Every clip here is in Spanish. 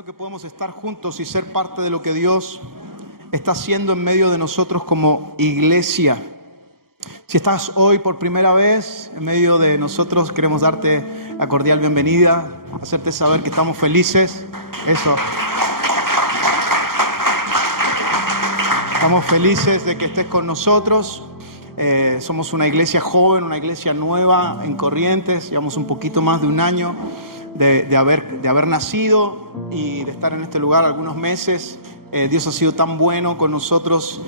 bueno que podemos estar juntos y ser parte de lo que Dios está haciendo en medio de nosotros como iglesia. Si estás hoy por primera vez en medio de nosotros, queremos darte la cordial bienvenida, hacerte saber que estamos felices. Eso. Estamos felices de que estés con nosotros. Somos una iglesia joven, una iglesia nueva en Corrientes. Llevamos un poquito más de un año de haber nacido y de estar en este lugar algunos meses. Dios ha sido tan bueno con nosotros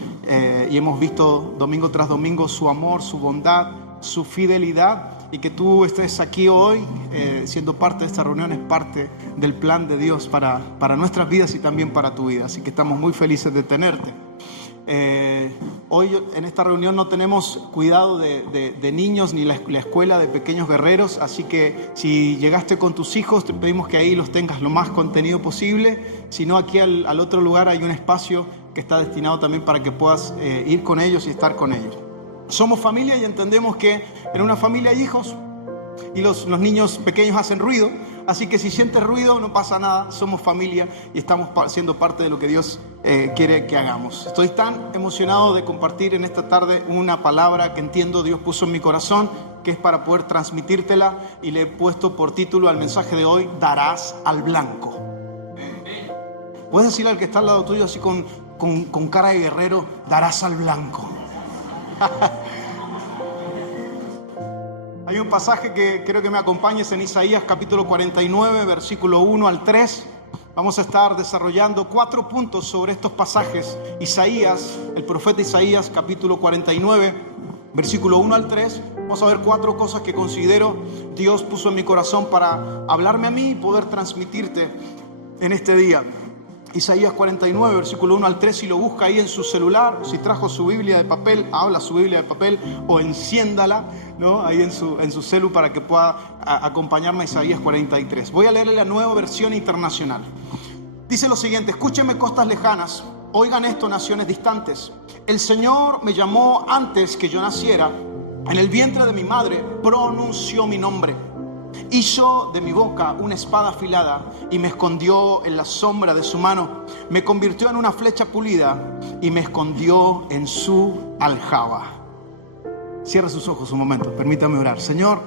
y hemos visto domingo tras domingo su amor, su bondad, su fidelidad, y que tú estés aquí hoy siendo parte de esta reunión es parte del plan de Dios para nuestras vidas y también para tu vida, así que estamos muy felices de tenerte. Hoy en esta reunión no tenemos cuidado de niños ni la escuela de pequeños guerreros, así que si llegaste con tus hijos te pedimos que ahí los tengas lo más contenido posible. Si no, aquí al otro lugar hay un espacio que está destinado también para que puedas ir con ellos y estar con ellos. Somos familia y entendemos que en una familia hay hijos y los niños pequeños hacen ruido, así que si sientes ruido no pasa nada, somos familia y estamos siendo parte de lo que Dios quiere que hagamos. Estoy tan emocionado de compartir en esta tarde una palabra que entiendo Dios puso en mi corazón, que es para poder transmitírtela, y le he puesto por título al mensaje de hoy: darás al blanco. Puedes decirle al que está al lado tuyo así con cara de guerrero: darás al blanco. Hay un pasaje que quiero que me acompañes en Isaías capítulo 49, versículo 1 al 3. Vamos a estar desarrollando 4 puntos sobre estos pasajes. Isaías, el profeta Isaías, capítulo 49, versículo 1 al 3. Vamos a ver 4 cosas que considero Dios puso en mi corazón para hablarme a mí y poder transmitirte en este día. Isaías 49, versículo 1 al 3, si lo busca ahí en su celular, si trajo su Biblia de papel, habla su Biblia de papel, o enciéndala, ¿no?, ahí en su celu para que pueda acompañarme a Isaías 43. Voy a leerle la Nueva Versión Internacional. Dice lo siguiente: escúchenme, costas lejanas, oigan esto, naciones distantes. El Señor me llamó antes que yo naciera, en el vientre de mi madre pronunció mi nombre. Hizo de mi boca una espada afilada y me escondió en la sombra de su mano. Me convirtió en una flecha pulida y me escondió en su aljaba. Cierra sus ojos un momento, permítame orar. Señor,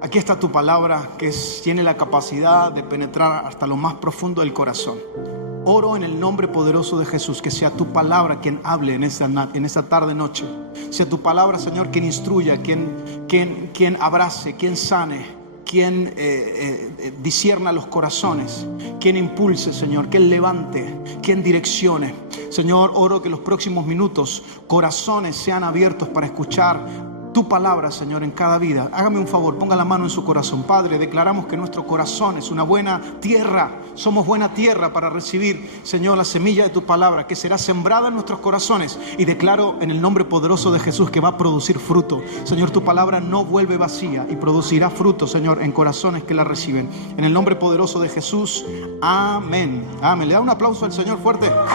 aquí está tu palabra que tiene la capacidad de penetrar hasta lo más profundo del corazón. Oro en el nombre poderoso de Jesús, que sea tu palabra quien hable en esta tarde noche. Sea tu palabra, Señor, quien instruya, quien abrace, quien sane, quien discierna los corazones, quien impulse, Señor, quien levante, quien direccione. Señor, oro que los próximos minutos corazones sean abiertos para escuchar tu palabra, Señor, en cada vida. Hágame un favor, ponga la mano en su corazón. Padre, declaramos que nuestro corazón es una buena tierra. Somos buena tierra para recibir, Señor, la semilla de tu palabra, que será sembrada en nuestros corazones. Y declaro en el nombre poderoso de Jesús que va a producir fruto. Señor, tu palabra no vuelve vacía y producirá fruto, Señor, en corazones que la reciben. En el nombre poderoso de Jesús. Amén. Amén. Le da un aplauso al Señor fuerte. Amén.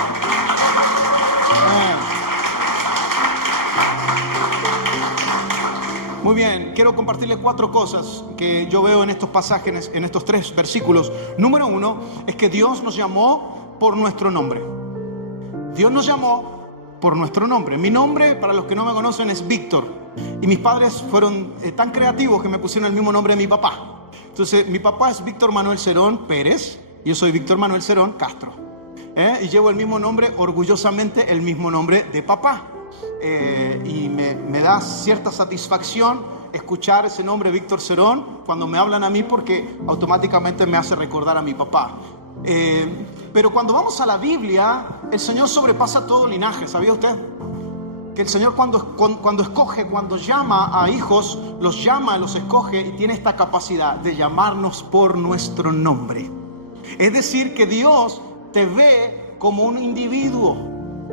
Muy bien, quiero compartirles 4 cosas que yo veo en estos pasajes, en estos 3 versículos. Número 1 es que Dios nos llamó por nuestro nombre. Dios nos llamó por nuestro nombre. Mi nombre, para los que no me conocen, es Víctor. Y mis padres fueron tan creativos que me pusieron el mismo nombre de mi papá. Entonces, mi papá es Víctor Manuel Cerón Pérez. Y yo soy Víctor Manuel Cerón Castro. Y llevo el mismo nombre, orgullosamente el mismo nombre de papá. Y me da cierta satisfacción escuchar ese nombre Víctor Cerón cuando me hablan a mí, porque automáticamente me hace recordar a mi papá. Pero cuando vamos a la Biblia, el Señor sobrepasa todo linaje. ¿Sabía usted? Que el Señor cuando escoge, cuando llama a hijos, los llama, los escoge, y tiene esta capacidad de llamarnos por nuestro nombre. Es decir, que Dios te ve como un individuo.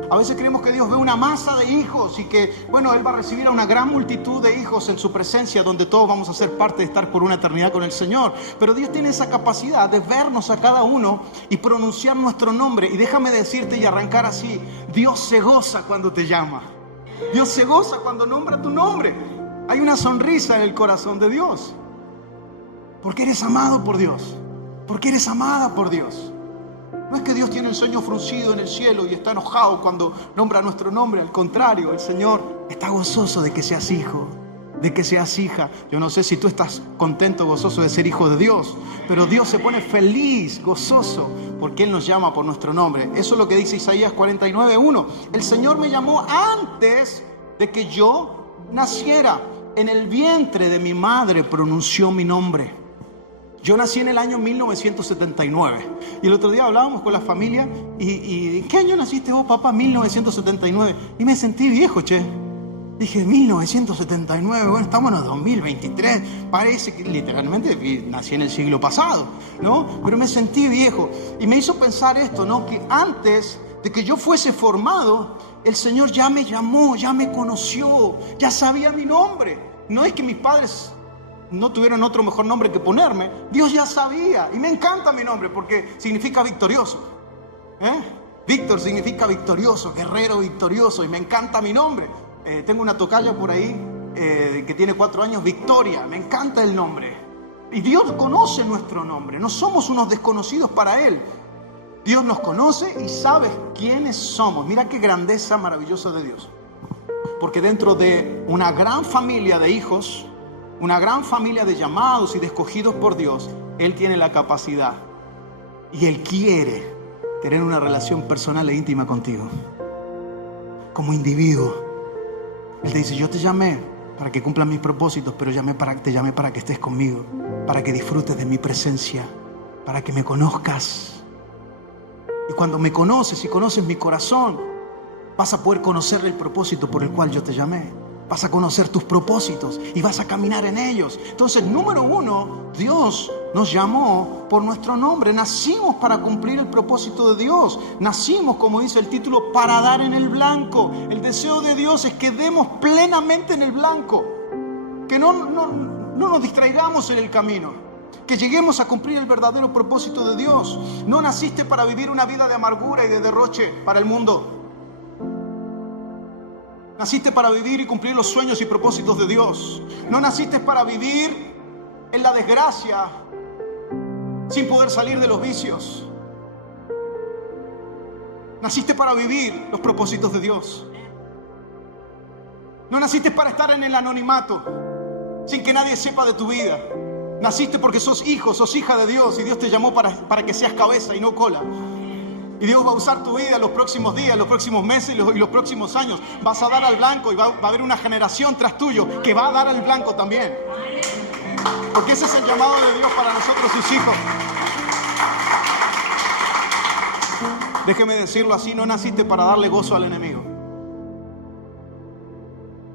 A veces creemos que Dios ve una masa de hijos y que, bueno, Él va a recibir a una gran multitud de hijos en su presencia, donde todos vamos a ser parte de estar por una eternidad con el Señor. Pero Dios tiene esa capacidad de vernos a cada uno y pronunciar nuestro nombre. Y déjame decirte y arrancar así: Dios se goza cuando te llama. Dios se goza cuando nombra tu nombre. Hay una sonrisa en el corazón de Dios, porque eres amado por Dios. porque eres amada por Dios. No es que Dios tiene el ceño fruncido en el cielo y está enojado cuando nombra nuestro nombre. Al contrario, el Señor está gozoso de que seas hijo, de que seas hija. Yo no sé si tú estás contento, gozoso de ser hijo de Dios, pero Dios se pone feliz, gozoso, porque Él nos llama por nuestro nombre. Eso es lo que dice Isaías 49:1. El Señor me llamó antes de que yo naciera. En el vientre de mi madre pronunció mi nombre. Yo nací en el año 1979. Y el otro día hablábamos con la familia y ¿qué año naciste vos, papá? 1979. Y me sentí viejo, che. Dije, 1979, bueno, estamos en el 2023. Parece que literalmente nací en el siglo pasado, ¿no? Pero me sentí viejo. Y me hizo pensar esto, ¿no? Que antes de que yo fuese formado, el Señor ya me llamó, ya me conoció, ya sabía mi nombre. No es que mis padres no tuvieron otro mejor nombre que ponerme. Dios ya sabía. Y me encanta mi nombre porque significa victorioso. Víctor significa victorioso, guerrero victorioso. Y me encanta mi nombre. Tengo una tocaya por ahí que tiene 4 años, Victoria. Me encanta el nombre. Y Dios conoce nuestro nombre. No somos unos desconocidos para Él. Dios nos conoce y sabe quiénes somos. Mira qué grandeza maravillosa de Dios. Porque dentro de una gran familia de hijos, una gran familia de llamados y de escogidos por Dios, Él tiene la capacidad y Él quiere tener una relación personal e íntima contigo. Como individuo, Él te dice, yo te llamé para que cumplan mis propósitos, pero te llamé para que estés conmigo, para que disfrutes de mi presencia, para que me conozcas. Y cuando me conoces y conoces mi corazón, vas a poder conocer el propósito por el cual yo te llamé. Vas a conocer tus propósitos y vas a caminar en ellos. Entonces, número 1, Dios nos llamó por nuestro nombre. Nacimos para cumplir el propósito de Dios. Nacimos, como dice el título, para dar en el blanco. El deseo de Dios es que demos plenamente en el blanco. Que no nos distraigamos en el camino. Que lleguemos a cumplir el verdadero propósito de Dios. No naciste para vivir una vida de amargura y de derroche para el mundo. Naciste para vivir y cumplir los sueños y propósitos de Dios. No naciste para vivir en la desgracia sin poder salir de los vicios. Naciste para vivir los propósitos de Dios. No naciste para estar en el anonimato sin que nadie sepa de tu vida. Naciste porque sos hijo, sos hija de Dios y Dios te llamó para que seas cabeza y no cola. Y Dios va a usar tu vida los próximos días, los próximos meses y los próximos años. Vas a dar al blanco y va a haber una generación tras tuyo que va a dar al blanco también. Porque ese es el llamado de Dios para nosotros, sus hijos. Déjeme decirlo así, no naciste para darle gozo al enemigo.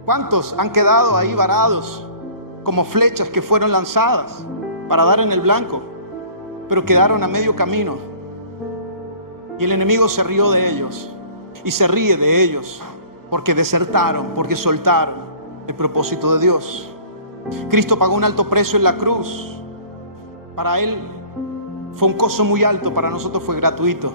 ¿Cuántos han quedado ahí varados como flechas que fueron lanzadas para dar en el blanco, pero quedaron a medio camino? Y el enemigo se rió de ellos y se ríe de ellos porque desertaron, porque soltaron el propósito de Dios. Cristo pagó un alto precio en la cruz. Para Él fue un costo muy alto, para nosotros fue gratuito.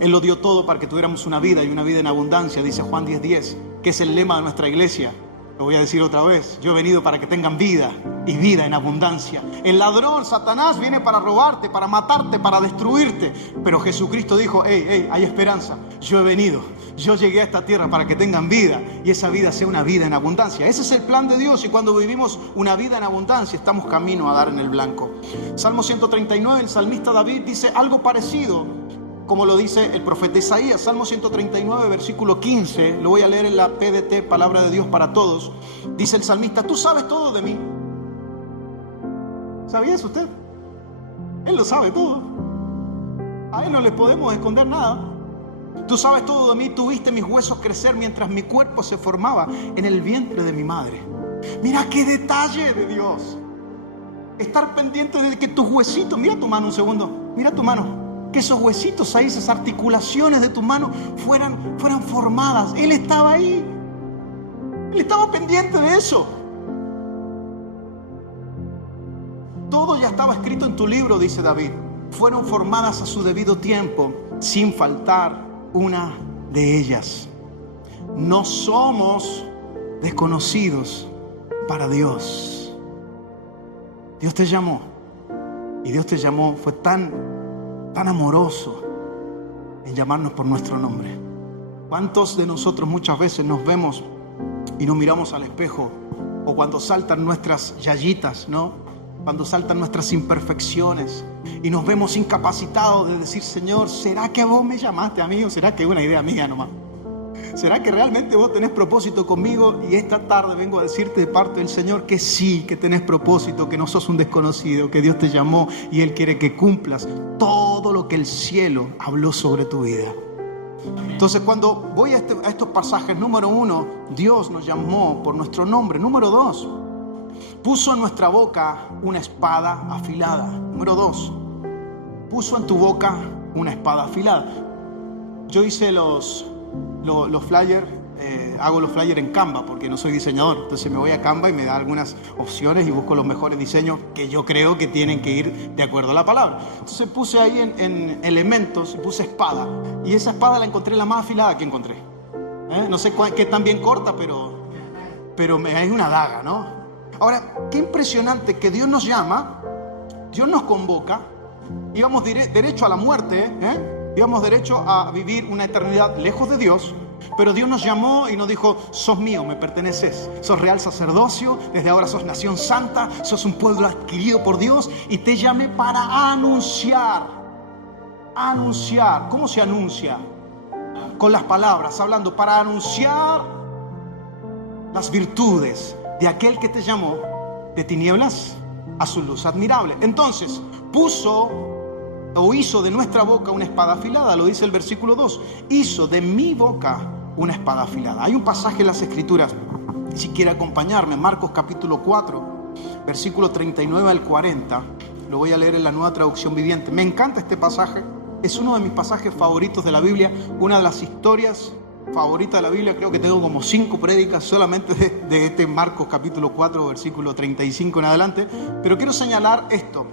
Él lo dio todo para que tuviéramos una vida y una vida en abundancia, dice Juan 10:10, que es el lema de nuestra iglesia. Lo voy a decir otra vez, yo he venido para que tengan vida y vida en abundancia. El ladrón, Satanás, viene para robarte, para matarte, para destruirte. Pero Jesucristo dijo, hey, hay esperanza. Yo he venido, yo llegué a esta tierra para que tengan vida y esa vida sea una vida en abundancia. Ese es el plan de Dios y cuando vivimos una vida en abundancia estamos camino a dar en el blanco. Salmo 139, el salmista David dice algo parecido como lo dice el profeta Isaías. Salmo 139, versículo 15, lo voy a leer en la PDT, Palabra de Dios para Todos. Dice el salmista, tú sabes todo de mí. ¿Sabía eso usted? Él lo sabe todo. A Él no le podemos esconder nada. Tú sabes todo de mí, tú viste mis huesos crecer mientras mi cuerpo se formaba en el vientre de mi madre. Mira qué detalle de Dios. Estar pendiente de que tus huesitos, mira tu mano un segundo, mira tu mano. Que esos huesitos ahí, esas articulaciones de tu mano fueran formadas. Él estaba ahí. Él estaba pendiente de eso. Todo ya estaba escrito en tu libro, dice David. Fueron formadas a su debido tiempo, sin faltar una de ellas. No somos desconocidos para Dios. Dios te llamó Y Dios te llamó, fue tan amoroso en llamarnos por nuestro nombre. ¿Cuántos de nosotros muchas veces nos vemos y nos miramos al espejo? O cuando saltan nuestras yayitas, ¿no? Cuando saltan nuestras imperfecciones y nos vemos incapacitados de decir: Señor, ¿será que vos me llamaste a mí o será que es una idea mía nomás? ¿Será que realmente vos tenés propósito conmigo? Y esta tarde vengo a decirte de parte del Señor que sí, que tenés propósito, que no sos un desconocido, que Dios te llamó y Él quiere que cumplas todo lo que el cielo habló sobre tu vida. Entonces, cuando voy a estos pasajes, número 1, Dios nos llamó por nuestro nombre. Número 2, puso en nuestra boca una espada afilada. Número 2, puso en tu boca una espada afilada. Yo hice los flyers, hago los flyers en Canva porque no soy diseñador. Entonces me voy a Canva y me da algunas opciones y busco los mejores diseños que yo creo que tienen que ir de acuerdo a la palabra. Entonces puse ahí en elementos, puse espada, y esa espada la encontré la más afilada que encontré. No sé qué tan bien corta, pero es una daga, ¿no? Ahora, qué impresionante que Dios nos llama, Dios nos convoca, íbamos derecho a la muerte, íbamos derecho a vivir una eternidad lejos de Dios, pero Dios nos llamó y nos dijo: sos mío, me perteneces, sos real sacerdocio, desde ahora sos nación santa, sos un pueblo adquirido por Dios, y te llamé para anunciar. ¿Cómo se anuncia? Con las palabras, hablando, para anunciar las virtudes de aquel que te llamó de tinieblas a su luz admirable. Entonces, hizo de nuestra boca una espada afilada, lo dice el versículo 2, hizo de mi boca una espada afilada. Hay un pasaje en las Escrituras, si quiere acompañarme, Marcos capítulo 4, versículo 39 al 40, lo voy a leer en la Nueva Traducción Viviente. Me encanta este pasaje, es uno de mis pasajes favoritos de la Biblia, una de las historias favoritas de la Biblia. Creo que tengo como 5 prédicas solamente de este Marcos capítulo 4, versículo 35 en adelante, pero quiero señalar esto.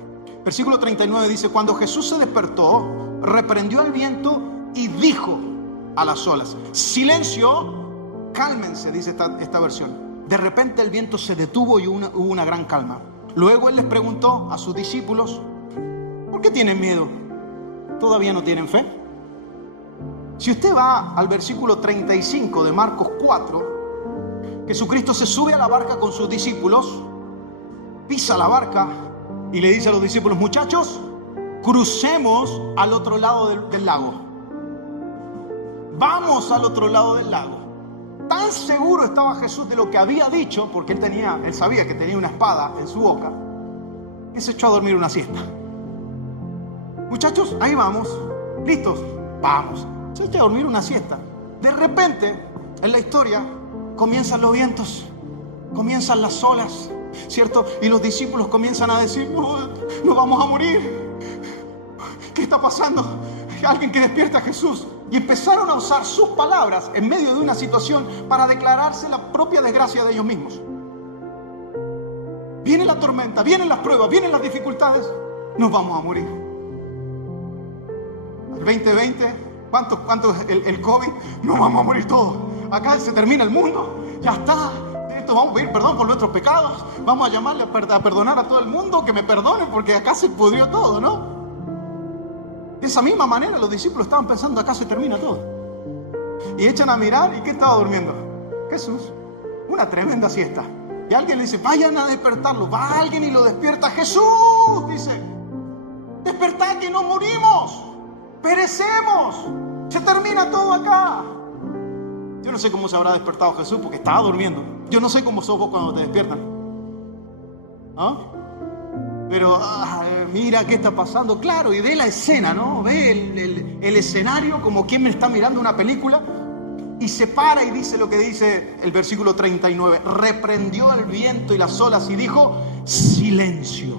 Versículo 39 dice: cuando Jesús se despertó, reprendió al viento y dijo a las olas: silencio, cálmense, dice esta versión. De repente el viento se detuvo y hubo una gran calma. Luego Él les preguntó a sus discípulos: ¿por qué tienen miedo? ¿Todavía no tienen fe? Si usted va al versículo 35 de Marcos 4, Jesucristo se sube a la barca con sus discípulos, pisa la barca y le dice a los discípulos: muchachos, crucemos al otro lado del lago. Vamos al otro lado del lago. Tan seguro estaba Jesús de lo que había dicho, porque él sabía que tenía una espada en su boca, que se echó a dormir una siesta. Muchachos, ahí vamos. ¿Listos? Vamos. Se echa a dormir una siesta. De repente, en la historia, comienzan los vientos, comienzan las olas, ¿cierto? Y los discípulos comienzan a decir: no vamos a morir. ¿Qué está pasando? Alguien que despierta a Jesús. Y empezaron a usar sus palabras en medio de una situación para declararse la propia desgracia de ellos mismos. Viene la tormenta, vienen las pruebas, vienen las dificultades. Nos vamos a morir. El 2020, ¿cuánto es el COVID? Nos vamos a morir todos. Acá se termina el mundo. Ya está. Vamos a pedir perdón por nuestros pecados. Vamos a llamarle a perdonar a todo el mundo, que me perdonen, porque acá se pudrió todo, ¿no? De esa misma manera los discípulos estaban pensando: acá se termina todo. Y echan a mirar, ¿y qué estaba durmiendo? Jesús. Una tremenda siesta. Y alguien le dice: vayan a despertarlo. Va alguien y lo despierta. Jesús, dice: despertad, que no morimos, perecemos, se termina todo acá. Yo no sé cómo se habrá despertado Jesús, porque estaba durmiendo. Yo no sé cómo sos vos cuando te despiertan, ¿ah? Pero mira qué está pasando. Claro, y ve la escena, ¿no? Ve el escenario como quien me está mirando una película. Y se para y dice lo que dice el versículo 39. Reprendió el viento y las olas y dijo: silencio.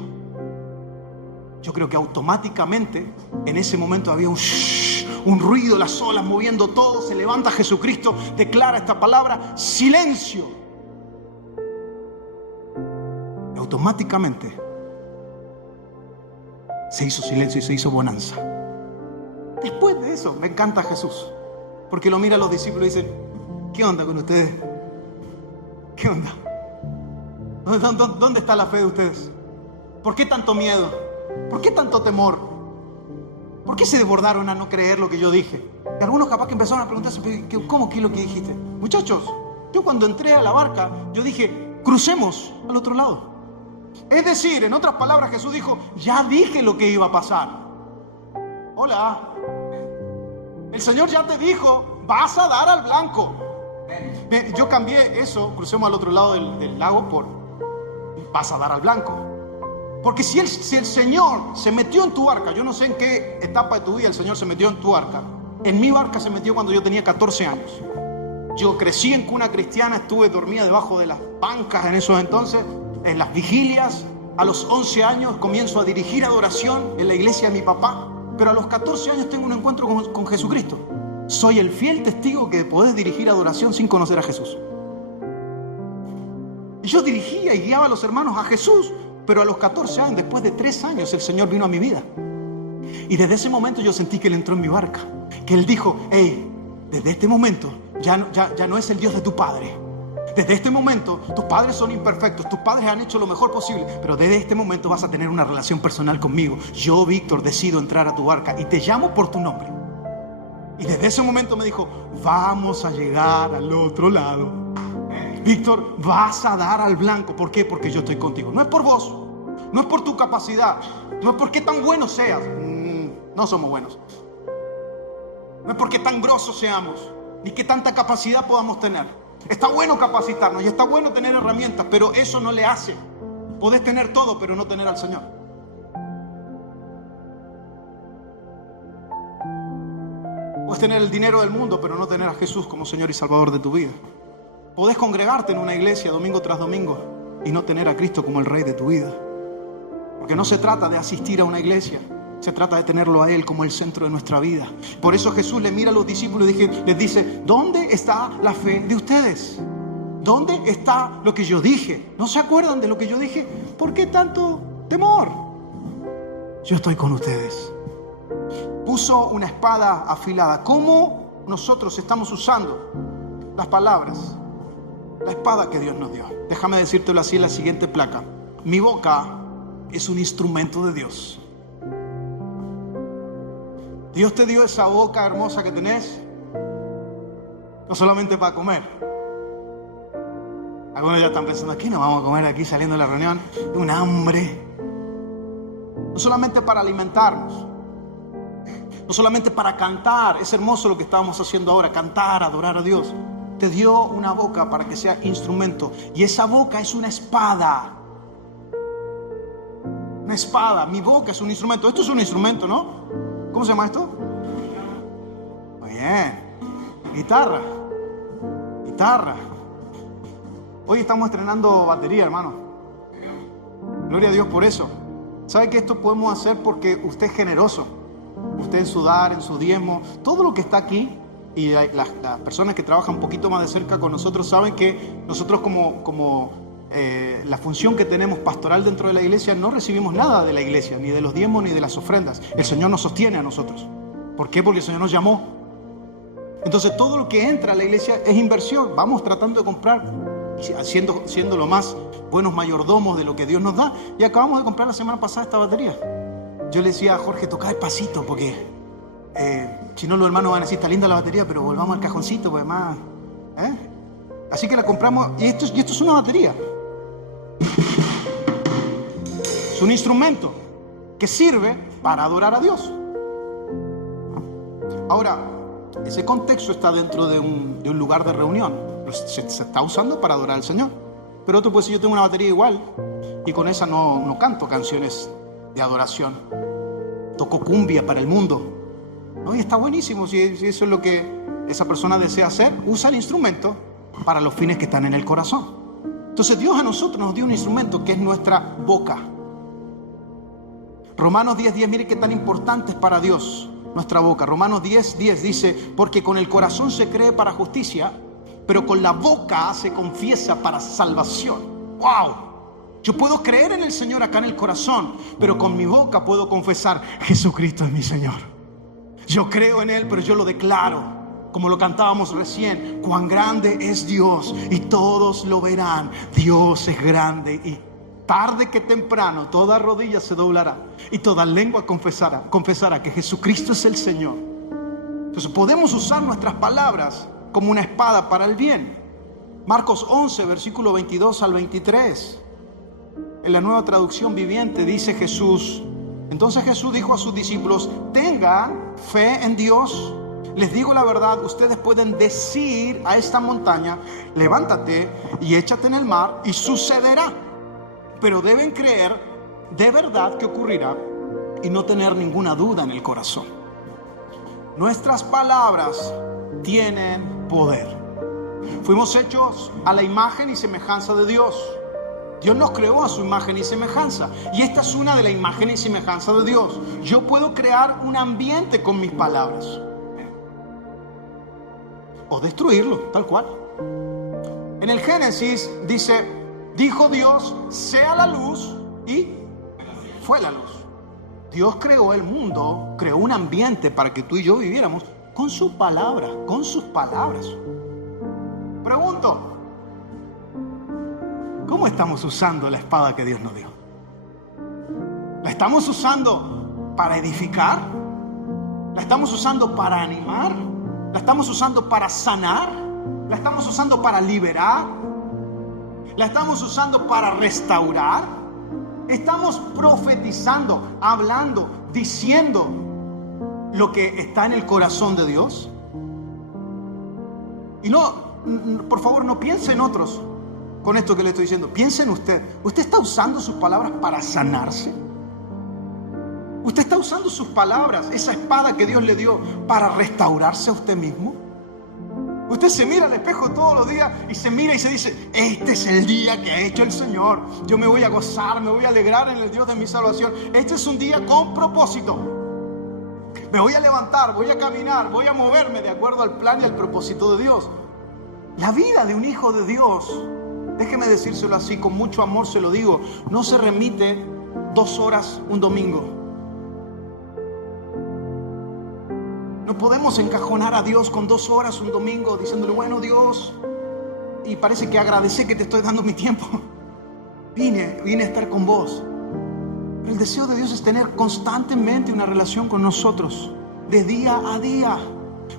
Yo creo que automáticamente en ese momento había un ruido, las olas moviendo todo. Se levanta Jesucristo, declara esta palabra: silencio. Y automáticamente se hizo silencio y se hizo bonanza. Después de eso, me encanta Jesús, porque lo mira a los discípulos y dicen: ¿qué onda con ustedes? ¿Qué onda? ¿Dónde está la fe de ustedes? ¿Por qué tanto miedo? ¿Por qué tanto temor? ¿Por qué se desbordaron a no creer lo que yo dije? Y algunos capaz que empezaron a preguntarse, ¿cómo que es lo que dijiste? Muchachos, yo cuando entré a la barca, yo dije, crucemos al otro lado. Es decir, en otras palabras, Jesús dijo, ya dije lo que iba a pasar. Hola. El Señor ya te dijo, vas a dar al blanco. Yo cambié eso, crucemos al otro lado del lago por vas a dar al blanco. Porque si el Señor se metió en tu barca, yo no sé en qué etapa de tu vida el Señor se metió en tu barca. En mi barca se metió cuando yo tenía 14 años. Yo crecí en cuna cristiana, estuve dormida debajo de las bancas en esos entonces, en las vigilias. A los 11 años comienzo a dirigir adoración en la iglesia de mi papá. Pero a los 14 años tengo un encuentro con Jesucristo. Soy el fiel testigo que podés dirigir adoración sin conocer a Jesús. Y yo dirigía y guiaba a los hermanos a Jesús. Pero a los 14 años, después de 3 años, el Señor vino a mi vida. Y desde ese momento yo sentí que Él entró en mi barca. Que Él dijo, hey, desde este momento ya no es el Dios de tu padre. Desde este momento, tus padres son imperfectos, tus padres han hecho lo mejor posible, pero desde este momento vas a tener una relación personal conmigo. Yo, Víctor, decido entrar a tu barca y te llamo por tu nombre. Y desde ese momento me dijo, vamos a llegar al otro lado. Víctor, vas a dar al blanco. ¿Por qué? Porque yo estoy contigo. No es por vos, no es por tu capacidad, no es porque tan bueno seas. No somos buenos. No es porque tan grosos seamos, ni que tanta capacidad podamos tener. Está bueno capacitarnos y está bueno tener herramientas, pero eso no le hace. Podés tener todo, pero no tener al Señor. Podés tener el dinero del mundo, pero no tener a Jesús como Señor y Salvador de tu vida. Podés congregarte en una iglesia domingo tras domingo y no tener a Cristo como el Rey de tu vida. Porque no se trata de asistir a una iglesia, se trata de tenerlo a Él como el centro de nuestra vida. Por eso Jesús le mira a los discípulos y les dice, ¿dónde está la fe de ustedes? ¿Dónde está lo que yo dije? ¿No se acuerdan de lo que yo dije? ¿Por qué tanto temor? Yo estoy con ustedes. Puso una espada afilada. ¿Cómo nosotros estamos usando las palabras? La espada que Dios nos dio. Déjame decírtelo así en la siguiente placa. Mi boca es un instrumento de Dios. Dios te dio esa boca hermosa que tenés, no solamente para comer. Algunos ya están pensando, ¿qué nos vamos a comer aquí saliendo de la reunión? Un hambre. No solamente para alimentarnos, no solamente para cantar. Es hermoso lo que estábamos haciendo ahora, cantar, adorar a Dios. Te dio una boca para que sea instrumento. Y esa boca es una espada. Una espada. Mi boca es un instrumento. Esto es un instrumento, ¿no? ¿Cómo se llama esto? Muy bien. Guitarra. Guitarra. Hoy estamos estrenando batería, hermano. Gloria a Dios por eso. ¿Sabe que esto podemos hacer porque usted es generoso? Usted en su dar, en su diezmo, todo lo que está aquí. Y las personas que trabajan un poquito más de cerca con nosotros saben que nosotros como la función que tenemos pastoral dentro de la iglesia, no recibimos nada de la iglesia, ni de los diezmos ni de las ofrendas. El Señor nos sostiene a nosotros. ¿Por qué? Porque el Señor nos llamó. Entonces todo lo que entra a la iglesia es inversión. Vamos tratando de comprar, siendo lo más buenos mayordomos de lo que Dios nos da. Y acabamos de comprar la semana pasada esta batería. Yo le decía a Jorge, toca despacito porque si no los hermanos van a decir, está linda la batería, pero volvamos al cajoncito, pues más. Así que la compramos y esto es una batería. Es un instrumento que sirve para adorar a Dios. Ahora, ese contexto está dentro de un lugar de reunión. Se está usando para adorar al Señor. Pero otro puede decir, yo tengo una batería igual y con esa no canto canciones de adoración. Toco cumbia para el mundo. ¿No? Y está buenísimo si eso es lo que esa persona desea hacer. Usa el instrumento para los fines que están en el corazón. Entonces Dios a nosotros nos dio un instrumento que es nuestra boca. Romanos 10:10, mire qué tan importante es para Dios nuestra boca. Romanos 10:10 dice, porque con el corazón se cree para justicia, pero con la boca se confiesa para salvación. ¡Wow! Yo puedo creer en el Señor acá en el corazón, pero con mi boca puedo confesar, Jesucristo es mi Señor. Yo creo en Él, pero yo lo declaro. Como lo cantábamos recién, cuán grande es Dios y todos lo verán. Dios es grande y tarde que temprano, toda rodilla se doblará y toda lengua confesará que Jesucristo es el Señor. Entonces podemos usar nuestras palabras como una espada para el bien. Marcos 11, versículo 22 al 23. En la Nueva Traducción Viviente dice Jesús: entonces Jesús dijo a sus discípulos: tengan fe en Dios. Les digo la verdad, ustedes pueden decir a esta montaña: levántate y échate en el mar, y sucederá. Pero deben creer de verdad que ocurrirá y no tener ninguna duda en el corazón. Nuestras palabras tienen poder. Fuimos hechos a la imagen y semejanza de Dios. Dios nos creó a su imagen y semejanza. Y esta es una de la imagen y semejanza de Dios. Yo puedo crear un ambiente con mis palabras. O destruirlo, tal cual. En el Génesis dice: dijo Dios, sea la luz, y fue la luz. Dios creó el mundo, creó un ambiente para que tú y yo viviéramos con su palabra, con sus palabras. Pregunto, ¿cómo estamos usando la espada que Dios nos dio? ¿La estamos usando para edificar? ¿La estamos usando para animar? ¿La estamos usando para sanar? ¿La estamos usando para liberar? ¿La estamos usando para restaurar? ¿Estamos profetizando, hablando, diciendo lo que está en el corazón de Dios? Y no, por favor, no piense en otros con esto que le estoy diciendo. Piense en usted. ¿Usted está usando sus palabras para sanarse? ¿Usted está usando sus palabras, esa espada que Dios le dio, para restaurarse a usted mismo? Usted se mira al espejo todos los días y se mira y se dice: este es el día que ha hecho el Señor. Yo me voy a gozar, me voy a alegrar en el Dios de mi salvación. Este es un día con propósito. Me voy a levantar, voy a caminar, voy a moverme de acuerdo al plan y al propósito de Dios. La vida de un hijo de Dios, déjeme decírselo así, con mucho amor se lo digo, no se remite 2 horas un domingo. No podemos encajonar a Dios con 2 horas un domingo diciéndole: bueno, Dios, y parece que agradece que te estoy dando mi tiempo. Vine a estar con vos. Pero el deseo de Dios es tener constantemente una relación con nosotros, de día a día.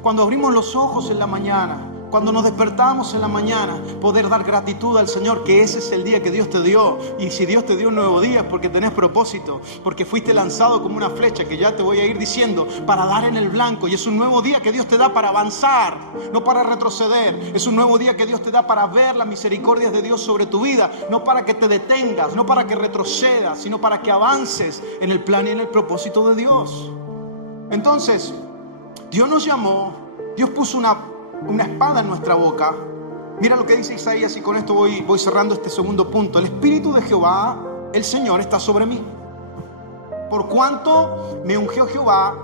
Cuando abrimos los ojos en la mañana, cuando nos despertamos en la mañana, poder dar gratitud al Señor, que ese es el día que Dios te dio. Y si Dios te dio un nuevo día es porque tenés propósito, porque fuiste lanzado como una flecha, que ya te voy a ir diciendo, para dar en el blanco. Y es un nuevo día que Dios te da para avanzar, no para retroceder. Es un nuevo día que Dios te da para ver las misericordias de Dios sobre tu vida, no para que te detengas, no para que retrocedas, sino para que avances en el plan y en el propósito de Dios. Entonces, Dios nos llamó, Dios puso una espada en nuestra boca. Mira lo que dice Isaías, y con esto voy cerrando este segundo punto. El Espíritu de Jehová, el Señor, está sobre mí, por cuanto me ungió Jehová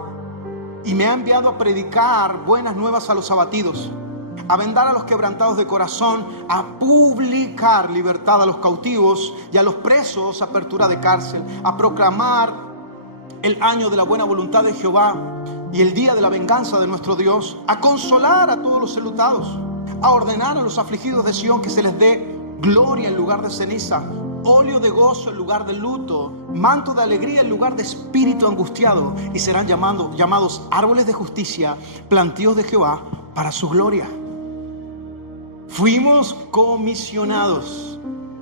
y me ha enviado a predicar buenas nuevas a los abatidos, a vendar a los quebrantados de corazón, a publicar libertad a los cautivos y a los presos apertura de cárcel, a proclamar el año de la buena voluntad de Jehová y el día de la venganza de nuestro Dios, a consolar a todos los enlutados, a ordenar a los afligidos de Sión que se les dé gloria en lugar de ceniza, óleo de gozo en lugar de luto, manto de alegría en lugar de espíritu angustiado, y serán llamados árboles de justicia, plantíos de Jehová para su gloria. Fuimos comisionados.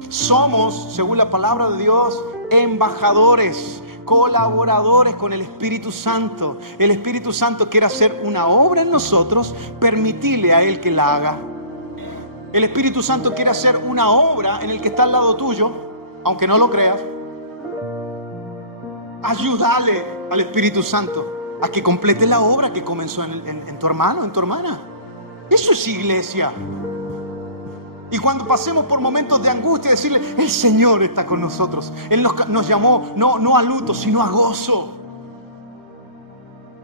Somos, según la palabra de Dios, embajadores, colaboradores con el Espíritu Santo. El Espíritu Santo quiere hacer una obra en nosotros, permitirle a Él que la haga. El Espíritu Santo quiere hacer una obra en el que está al lado tuyo, aunque no lo creas. Ayúdale al Espíritu Santo a que complete la obra que comenzó en tu hermano, en tu hermana. Eso es iglesia. Y cuando pasemos por momentos de angustia, decirle: el Señor está con nosotros. Él nos llamó no a luto, sino a gozo.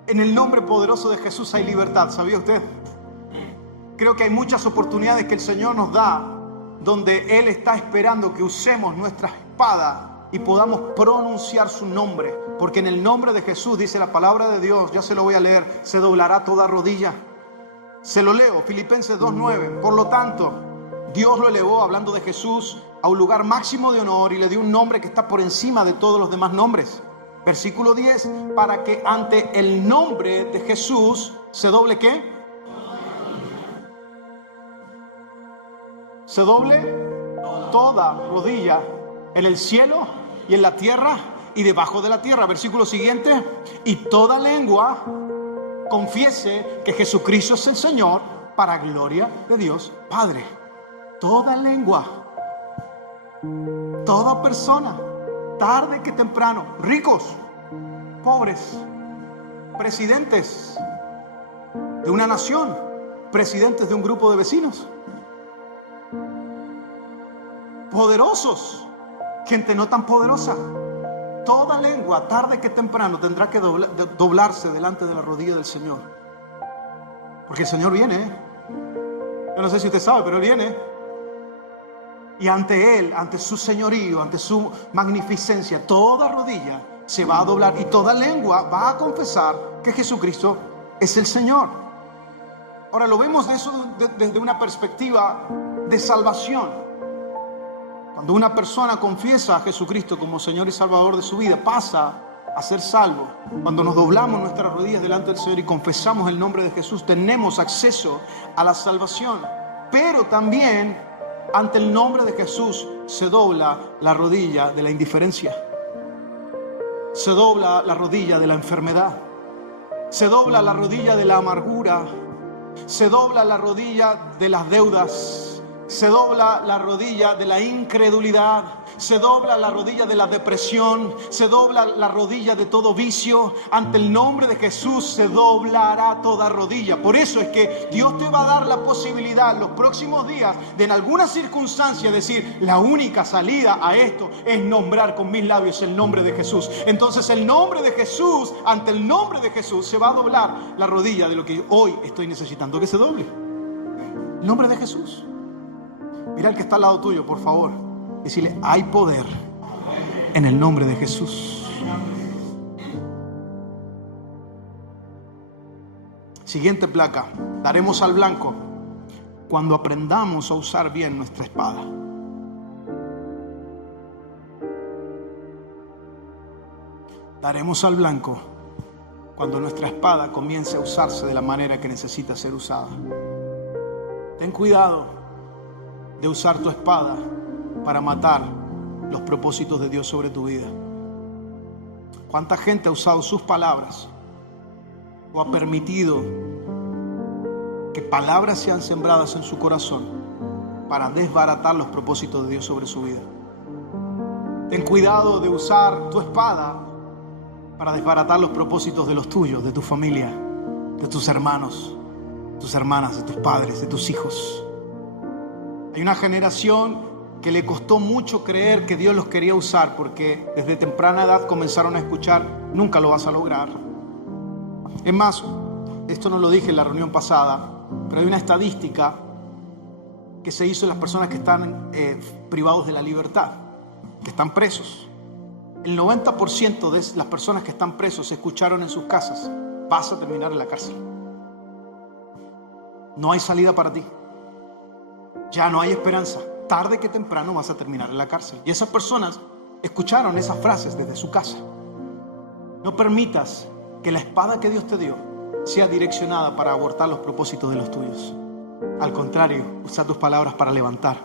En el nombre poderoso de Jesús hay libertad. ¿Sabía usted? Creo que hay muchas oportunidades que el Señor nos da, donde Él está esperando que usemos nuestra espada y podamos pronunciar su nombre. Porque en el nombre de Jesús, dice la palabra de Dios, ya se lo voy a leer, se doblará toda rodilla. Se lo leo, Filipenses 2:9. Por lo tanto, Dios lo elevó, hablando de Jesús, a un lugar máximo de honor y le dio un nombre que está por encima de todos los demás nombres. Versículo 10, para que ante el nombre de Jesús se doble ¿qué? Se doble toda rodilla en el cielo y en la tierra y debajo de la tierra. Versículo siguiente, y toda lengua confiese que Jesucristo es el Señor, para gloria de Dios Padre. Toda lengua, toda persona, tarde que temprano, ricos, pobres, presidentes de una nación, presidentes de un grupo de vecinos, poderosos, gente no tan poderosa, toda lengua, tarde que temprano, tendrá que doblarse delante de la rodilla del Señor. Porque el Señor viene, ¿eh? Yo no sé si usted sabe, pero Él viene. Y ante Él, ante su señorío, ante su magnificencia, toda rodilla se va a doblar y toda lengua va a confesar que Jesucristo es el Señor. Ahora lo vemos de eso desde una perspectiva de salvación. Cuando una persona confiesa a Jesucristo como Señor y Salvador de su vida, pasa a ser salvo. Cuando nos doblamos nuestras rodillas delante del Señor y confesamos el nombre de Jesús, tenemos acceso a la salvación. Pero también ante el nombre de Jesús se dobla la rodilla de la indiferencia, se dobla la rodilla de la enfermedad, se dobla la rodilla de la amargura, se dobla la rodilla de las deudas, se dobla la rodilla de la incredulidad, se dobla la rodilla de la depresión, se dobla la rodilla de todo vicio. Ante el nombre de Jesús se doblará toda rodilla. Por eso es que Dios te va a dar la posibilidad en los próximos días de en alguna circunstancia decir: la única salida a esto es nombrar con mis labios el nombre de Jesús. Entonces el nombre de Jesús, ante el nombre de Jesús se va a doblar la rodilla de lo que hoy estoy necesitando que se doble. El nombre de Jesús. Mira al que está al lado tuyo, por favor. Decirle: hay poder en el nombre de Jesús. Siguiente placa. Daremos al blanco cuando aprendamos a usar bien nuestra espada. Daremos al blanco cuando nuestra espada comience a usarse de la manera que necesita ser usada. Ten cuidado de usar tu espada para matar los propósitos de Dios sobre tu vida. ¿Cuánta gente ha usado sus palabras o ha permitido que palabras sean sembradas en su corazón para desbaratar los propósitos de Dios sobre su vida? Ten cuidado de usar tu espada para desbaratar los propósitos de los tuyos, de tu familia, de tus hermanos, tus hermanas, de tus padres, de tus hijos. Hay una generación que le costó mucho creer que Dios los quería usar porque desde temprana edad comenzaron a escuchar: nunca lo vas a lograr. Es más, esto no lo dije en la reunión pasada, pero hay una estadística que se hizo en las personas que están privados de la libertad, que están presos. El 90% de las personas que están presos escucharon en sus casas: vas a terminar en la cárcel. No hay salida para ti. Ya no hay esperanza. Tarde que temprano vas a terminar en la cárcel. Y esas personas escucharon esas frases desde su casa. No permitas que la espada que Dios te dio sea direccionada para abortar los propósitos de los tuyos. Al contrario, usa tus palabras para levantar.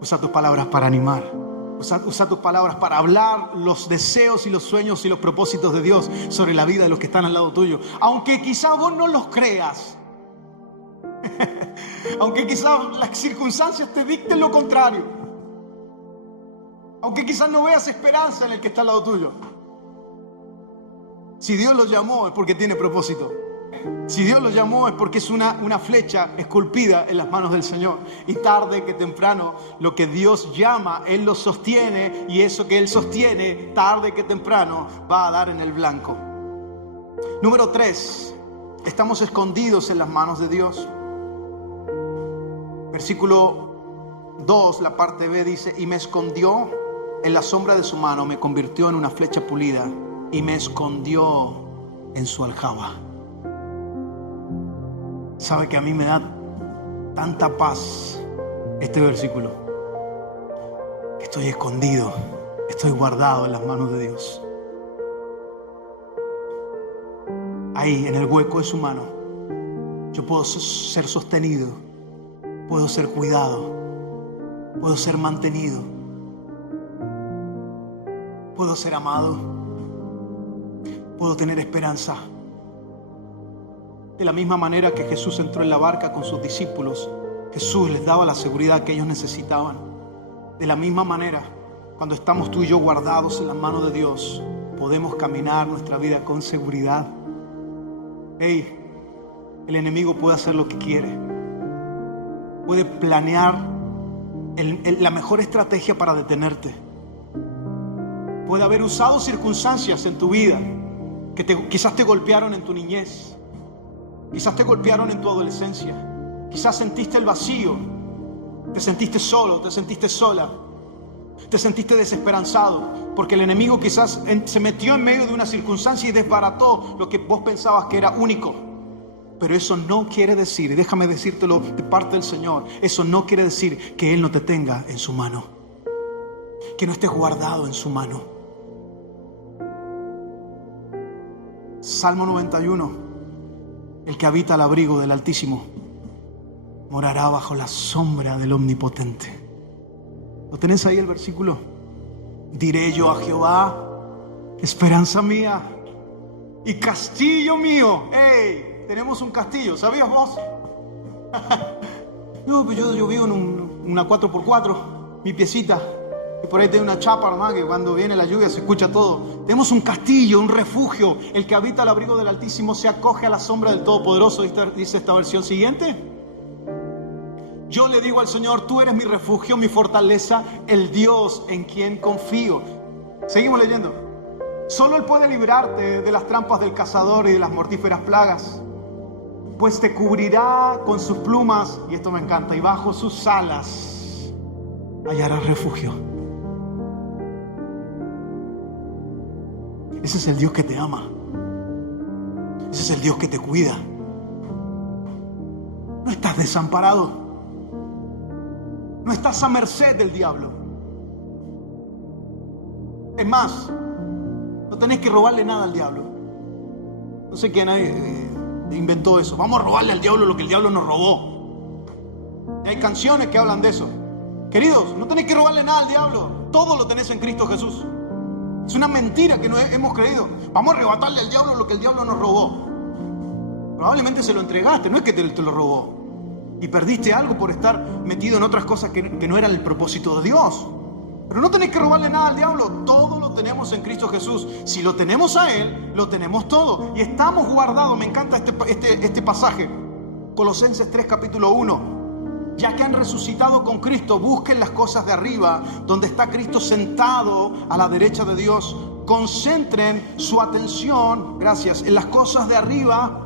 Usa tus palabras para animar. Usa tus palabras para hablar los deseos y los sueños y los propósitos de Dios sobre la vida de los que están al lado tuyo. Aunque quizá vos no los creas. Aunque quizás las circunstancias te dicten lo contrario. Aunque quizás no veas esperanza en el que está al lado tuyo. Si Dios lo llamó es porque tiene propósito. Si Dios lo llamó es porque es una flecha esculpida en las manos del Señor. Y tarde que temprano lo que Dios llama, Él lo sostiene. Y eso que Él sostiene, tarde que temprano va a dar en el blanco. Número 3. Estamos escondidos en las manos de Dios. Versículo 2, la parte B dice: y me escondió en la sombra de su mano, me convirtió en una flecha pulida y me escondió en su aljaba. ¿Sabe que a mí me da tanta paz este versículo? estoy escondido, estoy guardado en las manos de Dios. Ahí, en el hueco de su mano, yo puedo ser sostenido, puedo ser cuidado, puedo ser mantenido, puedo ser amado, puedo tener esperanza. De la misma manera que Jesús entró en la barca con sus discípulos, Jesús les daba la seguridad que ellos necesitaban. De la misma manera, cuando estamos tú y yo guardados en las manos de Dios, podemos caminar nuestra vida con seguridad. Hey, el enemigo puede hacer lo que quiere. Puede planear la mejor estrategia para detenerte. Puede haber usado circunstancias en tu vida que quizás te golpearon en tu niñez, quizás te golpearon en tu adolescencia, quizás sentiste el vacío, te sentiste solo, te sentiste sola, te sentiste desesperanzado, porque el enemigo quizás se metió en medio de una circunstancia y desbarató lo que vos pensabas que era único. Pero eso no quiere decir, y déjame decírtelo de parte del Señor, eso no quiere decir que Él no te tenga en su mano, que no estés guardado en su mano. Salmo 91: el que habita al abrigo del Altísimo morará bajo la sombra del Omnipotente. ¿Lo tenés ahí el versículo? Diré yo a Jehová, esperanza mía y castillo mío. ¡Ey! Tenemos un castillo, ¿sabías vos? No, pues yo vivo en una 4x4, mi piecita. Y por ahí tiene una chapa nomás que cuando viene la lluvia se escucha todo. Tenemos un castillo, un refugio. El que habita al abrigo del Altísimo se acoge a la sombra del Todopoderoso. Dice esta versión siguiente: yo le digo al Señor, tú eres mi refugio, mi fortaleza, el Dios en quien confío. Seguimos leyendo. Solo Él puede librarte de las trampas del cazador y de las mortíferas plagas, pues te cubrirá con sus plumas, y esto me encanta, y bajo sus alas hallarás refugio. Ese es el Dios que te ama. Ese es el Dios que te cuida. No estás desamparado. No estás a merced del diablo. Es más, no tenés que robarle nada al diablo. No sé quién inventó eso. Vamos a robarle al diablo lo que el diablo nos robó. Y hay canciones que hablan de eso. Queridos, no tenés que robarle nada al diablo. Todo lo tenés en Cristo Jesús. Es una mentira que no hemos creído. Vamos a arrebatarle al diablo lo que el diablo nos robó. Probablemente se lo entregaste, no es que te lo robó. Y perdiste algo por estar metido en otras cosas que no eran el propósito de Dios. Pero no tenés que robarle nada al diablo. Todo lo tenemos en Cristo Jesús. Si lo tenemos a Él, lo tenemos todo. Y estamos guardados. Me encanta este pasaje. Colosenses 3, capítulo 1. Ya que han resucitado con Cristo, busquen las cosas de arriba, donde está Cristo sentado a la derecha de Dios. Concentren su atención, gracias, en las cosas de arriba,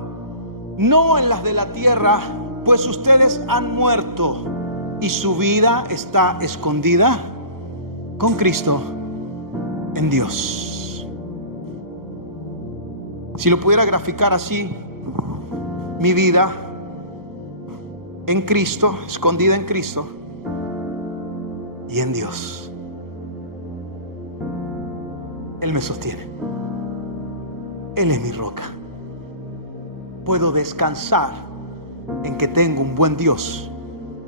no en las de la tierra, pues ustedes han muerto y su vida está escondida con Cristo en Dios. Si lo pudiera graficar así, mi vida en Cristo, escondida en Cristo y en Dios. Él me sostiene. Él es mi roca. Puedo descansar en que tengo un buen Dios,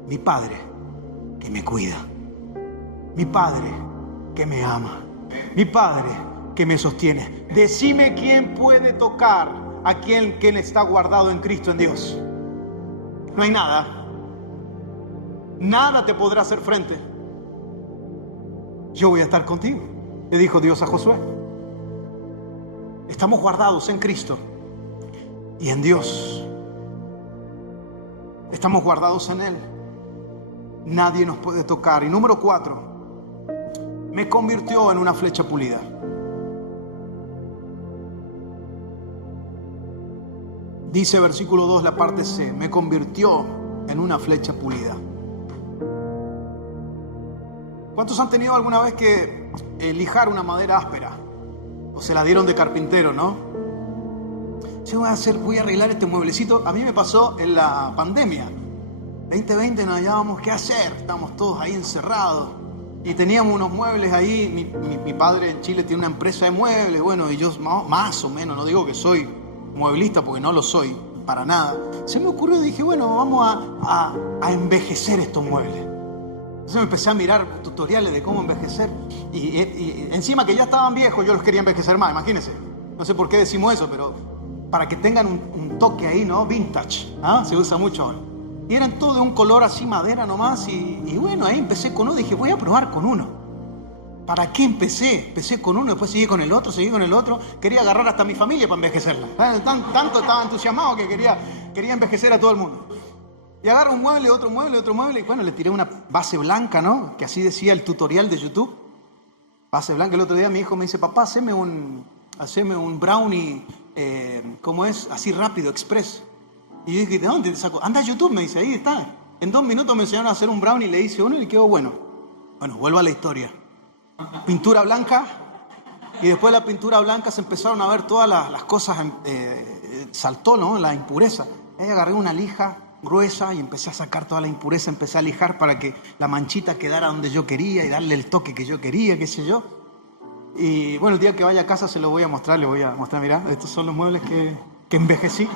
mi Padre que me cuida, mi Padre que me ama, mi Padre que me sostiene. Decime quién puede tocar a quien está guardado en Cristo, en Dios. No hay nada. Nada te podrá hacer frente. Yo voy a estar contigo, le dijo Dios a Josué. Estamos guardados en Cristo y en Dios. Estamos guardados en Él. Nadie nos puede tocar. Y número 4, me convirtió en una flecha pulida. Dice versículo 2, la parte C, me convirtió en una flecha pulida. ¿Cuántos han tenido alguna vez que lijar una madera áspera? O se la dieron de carpintero, ¿no? Yo voy a arreglar este mueblecito. A mí me pasó en la pandemia. 2020 no hallábamos qué hacer. Estábamos todos ahí encerrados. Y teníamos unos muebles ahí. Mi padre en Chile tiene una empresa de muebles. Bueno, y yo más o menos, no digo que soy mueblista porque no lo soy para nada. Se me ocurrió y dije, bueno, vamos a envejecer estos muebles. Entonces me empecé a mirar tutoriales de cómo envejecer. Y encima que ya estaban viejos, yo los quería envejecer más, imagínense. No sé por qué decimos eso, pero para que tengan un toque ahí, ¿no? Vintage. ¿Ah? Se usa mucho ahora. Y eran todo de un color así madera nomás. Y bueno, ahí empecé con uno. Dije, voy a probar con uno. ¿Para qué empecé? Empecé con uno, después seguí con el otro, seguí con el otro. Quería agarrar hasta a mi familia para envejecerla. Tanto estaba entusiasmado que quería envejecer a todo el mundo. Y agarro un mueble, otro mueble, otro mueble. Y bueno, le tiré una base blanca, ¿no? Que así decía el tutorial de YouTube. Base blanca. El otro día mi hijo me dice, papá, haceme un brownie, ¿cómo es? Así rápido, express. Y yo dije, ¿de dónde te saco? Anda a YouTube, me dice, ahí está. En 2 minutos me enseñaron a hacer un brownie, le hice uno y quedó bueno. Bueno, vuelvo a la historia. Pintura blanca. Y después de la pintura blanca se empezaron a ver todas las cosas, saltó, ¿no? La impureza. Ahí agarré una lija gruesa y empecé a sacar toda la impureza, empecé a lijar para que la manchita quedara donde yo quería y darle el toque que yo quería, qué sé yo. Y bueno, el día que vaya a casa se lo voy a mostrar, le voy a mostrar, mirá, estos son los muebles que envejecí.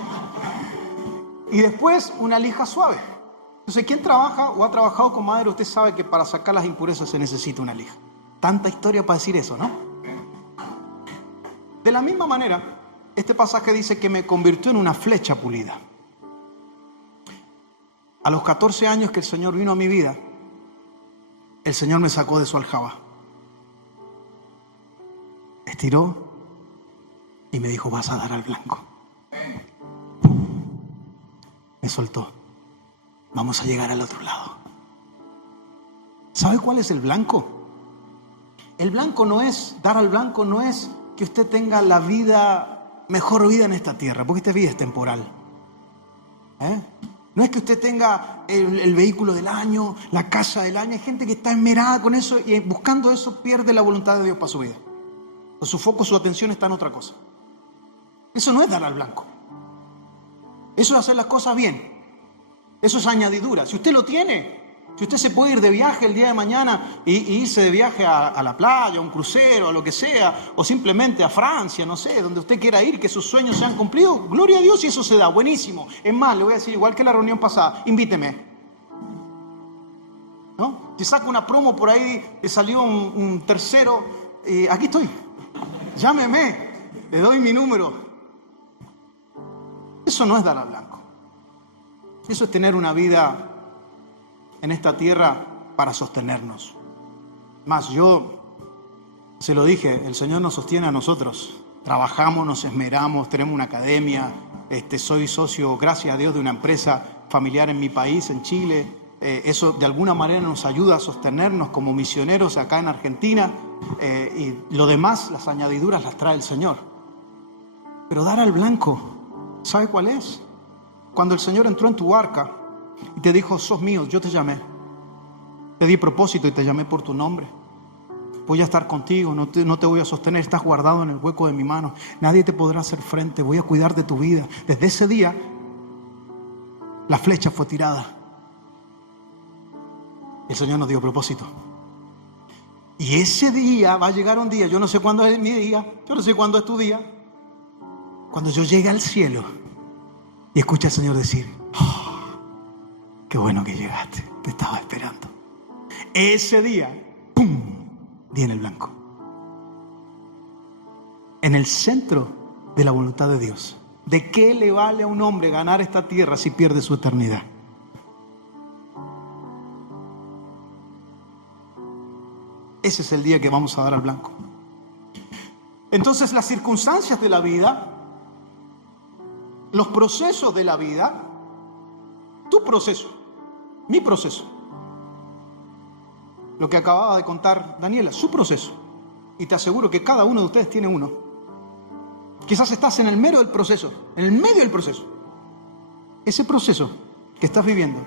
Y después una lija suave. Entonces, quien trabaja o ha trabajado con madera, usted sabe que para sacar las impurezas se necesita una lija. Tanta historia para decir eso, ¿no? De la misma manera, este pasaje dice que me convirtió en una flecha pulida. A los 14 años que el Señor vino a mi vida, el Señor me sacó de su aljaba. Estiró y me dijo, vas a dar al blanco. Me soltó. Vamos a llegar al otro lado. ¿Sabe cuál es el blanco? El blanco no es, dar al blanco no es que usted tenga la vida, mejor vida en esta tierra, porque esta vida es temporal. No es que usted tenga el vehículo del año, la casa del año. Hay gente que está esmerada con eso y buscando eso pierde la voluntad de Dios para su vida. O su foco, su atención está en otra cosa. Eso no es dar al blanco. Eso es hacer las cosas bien. Eso es añadidura. Si usted lo tiene, si usted se puede ir de viaje el día de mañana y irse de viaje a la playa, a un crucero, a lo que sea, o simplemente a Francia, no sé, donde usted quiera ir, que sus sueños sean cumplidos, gloria a Dios, y eso se da, buenísimo. Es más, le voy a decir, igual que la reunión pasada, invíteme. ¿No? Si saca una promo por ahí, le salió un tercero, aquí estoy, llámeme, le doy mi número. Eso no es dar al blanco. Eso es tener una vida en esta tierra para sostenernos. Más, yo se lo dije, el Señor nos sostiene a nosotros. Trabajamos, nos esmeramos, tenemos una academia. Soy socio, gracias a Dios, de una empresa familiar en mi país, en Chile. Eso de alguna manera nos ayuda a sostenernos como misioneros acá en Argentina. Y lo demás, las añadiduras las trae el Señor. Pero dar al blanco, ¿sabe cuál es? Cuando el Señor entró en tu barca y te dijo, sos mío, yo te llamé. Te di propósito y te llamé por tu nombre. Voy a estar contigo, no te voy a sostener, estás guardado en el hueco de mi mano. Nadie te podrá hacer frente, voy a cuidar de tu vida. Desde ese día, la flecha fue tirada. El Señor nos dio propósito. Y ese día va a llegar un día, yo no sé cuándo es mi día, yo no sé cuándo es tu día, cuando yo llegue al cielo y escuche al Señor decir, oh, qué bueno que llegaste, te estaba esperando. Ese día, ¡pum!, viene el blanco. En el centro de la voluntad de Dios. ¿De qué le vale a un hombre ganar esta tierra si pierde su eternidad? Ese es el día que vamos a dar al blanco. Entonces, las circunstancias de la vida, los procesos de la vida, tu proceso, mi proceso, lo que acababa de contar Daniela, su proceso, y te aseguro que cada uno de ustedes tiene uno. Quizás estás en el medio del proceso, en el medio del proceso. Ese proceso que estás viviendo,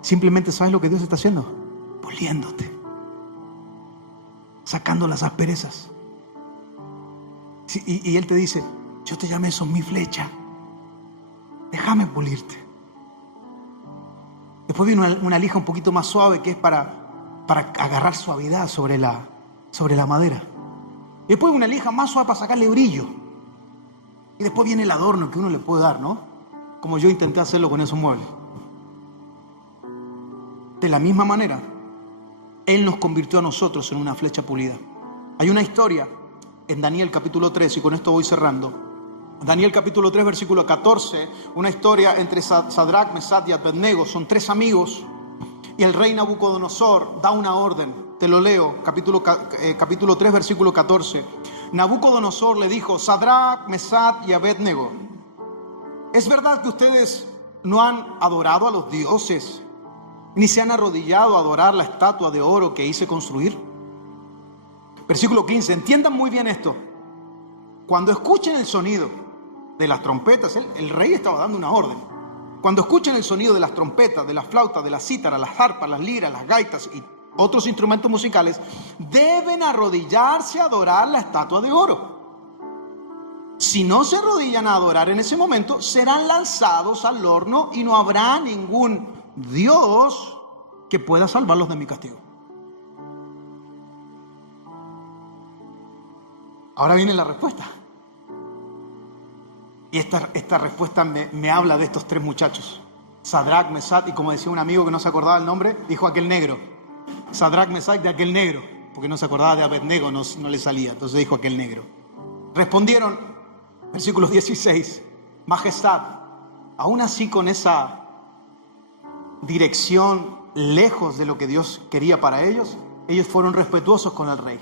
simplemente ¿sabes lo que Dios está haciendo? Puliéndote, sacando las asperezas. Y Él te dice, yo te llamé, sos mi flecha, déjame pulirte. Después viene una lija un poquito más suave que es para para agarrar suavidad sobre la madera. Y después una lija más suave para sacarle brillo. Y después viene el adorno que uno le puede dar, ¿no? Como yo intenté hacerlo con esos muebles. De la misma manera, Él nos convirtió a nosotros en una flecha pulida. Hay una historia en Daniel capítulo 3, y con esto voy cerrando. Daniel capítulo 3, versículo 14, una historia entre Sadrach, Mesach y Abednego. Son 3 amigos y el rey Nabucodonosor da una orden. Te lo leo, capítulo 3, versículo 14. Nabucodonosor le dijo: Sadrach, Mesach y Abednego, ¿es verdad que ustedes no han adorado a los dioses, ni se han arrodillado a adorar la estatua de oro que hice construir? Versículo 15, entiendan muy bien esto. Cuando escuchen el sonido de las trompetas, el rey estaba dando una orden. Cuando escuchen el sonido de las trompetas, de las flautas, de las cítaras, las arpas, las liras, las gaitas y otros instrumentos musicales, deben arrodillarse a adorar la estatua de oro. Si no se arrodillan a adorar en ese momento, serán lanzados al horno y no habrá ningún Dios que pueda salvarlos de mi castigo. Ahora viene la respuesta. Y esta respuesta me habla de estos 3 muchachos. Sadrach, Mesach y, como decía un amigo que no se acordaba el nombre, dijo aquel negro. Sadrach, Mesach, de aquel negro, porque no se acordaba de Abednego, no le salía, entonces dijo aquel negro. Respondieron, versículo 16, Majestad, aún así con esa dirección lejos de lo que Dios quería para ellos, ellos fueron respetuosos con el rey.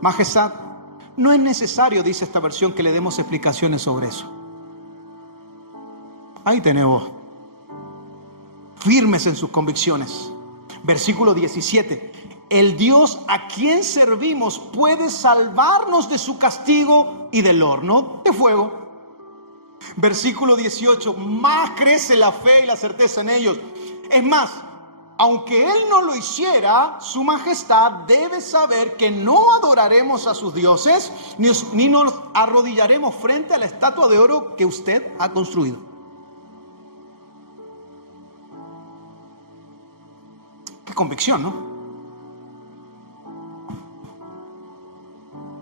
Majestad, no es necesario, dice esta versión, que le demos explicaciones sobre eso. Ahí tenemos, firmes en sus convicciones. Versículo 17, el Dios a quien servimos puede salvarnos de su castigo y del horno de fuego. Versículo 18, más crece la fe y la certeza en ellos. Es más, aunque Él no lo hiciera, su majestad debe saber que no adoraremos a sus dioses, ni nos arrodillaremos frente a la estatua de oro que usted ha construido. Qué convicción, ¿no?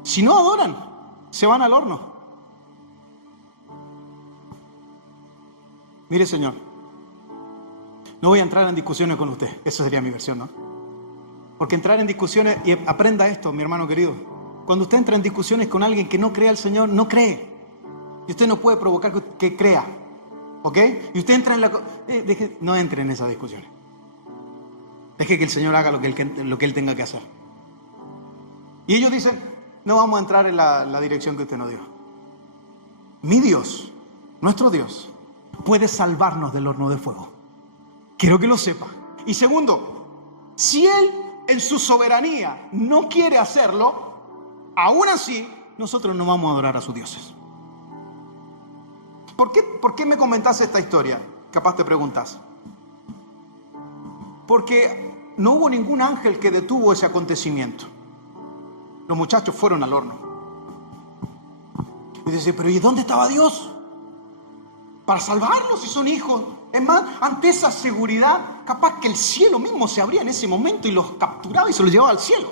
Si no adoran, se van al horno. Mire, Señor, no voy a entrar en discusiones con usted. Esa sería mi versión, ¿no? Porque entrar en discusiones, y aprenda esto, mi hermano querido, cuando usted entra en discusiones con alguien que no cree al Señor, no cree. Y usted no puede provocar que crea, ¿ok? Y usted entra en no entre en esas discusiones. Deje que el Señor haga lo que Él tenga que hacer. Y ellos dicen, no vamos a entrar en la dirección que usted nos dio. Mi Dios, nuestro Dios, puede salvarnos del horno de fuego. Quiero que lo sepa. Y segundo, si Él en su soberanía no quiere hacerlo, aún así nosotros no vamos a adorar a sus dioses. ¿Por qué me comentaste esta historia? Capaz te preguntas. Porque no hubo ningún ángel que detuvo ese acontecimiento. Los muchachos fueron al horno. Y dice, pero ¿y dónde estaba Dios? Para salvarlos si son hijos. Es más, ante esa seguridad, capaz que el cielo mismo se abría en ese momento y los capturaba y se los llevaba al cielo.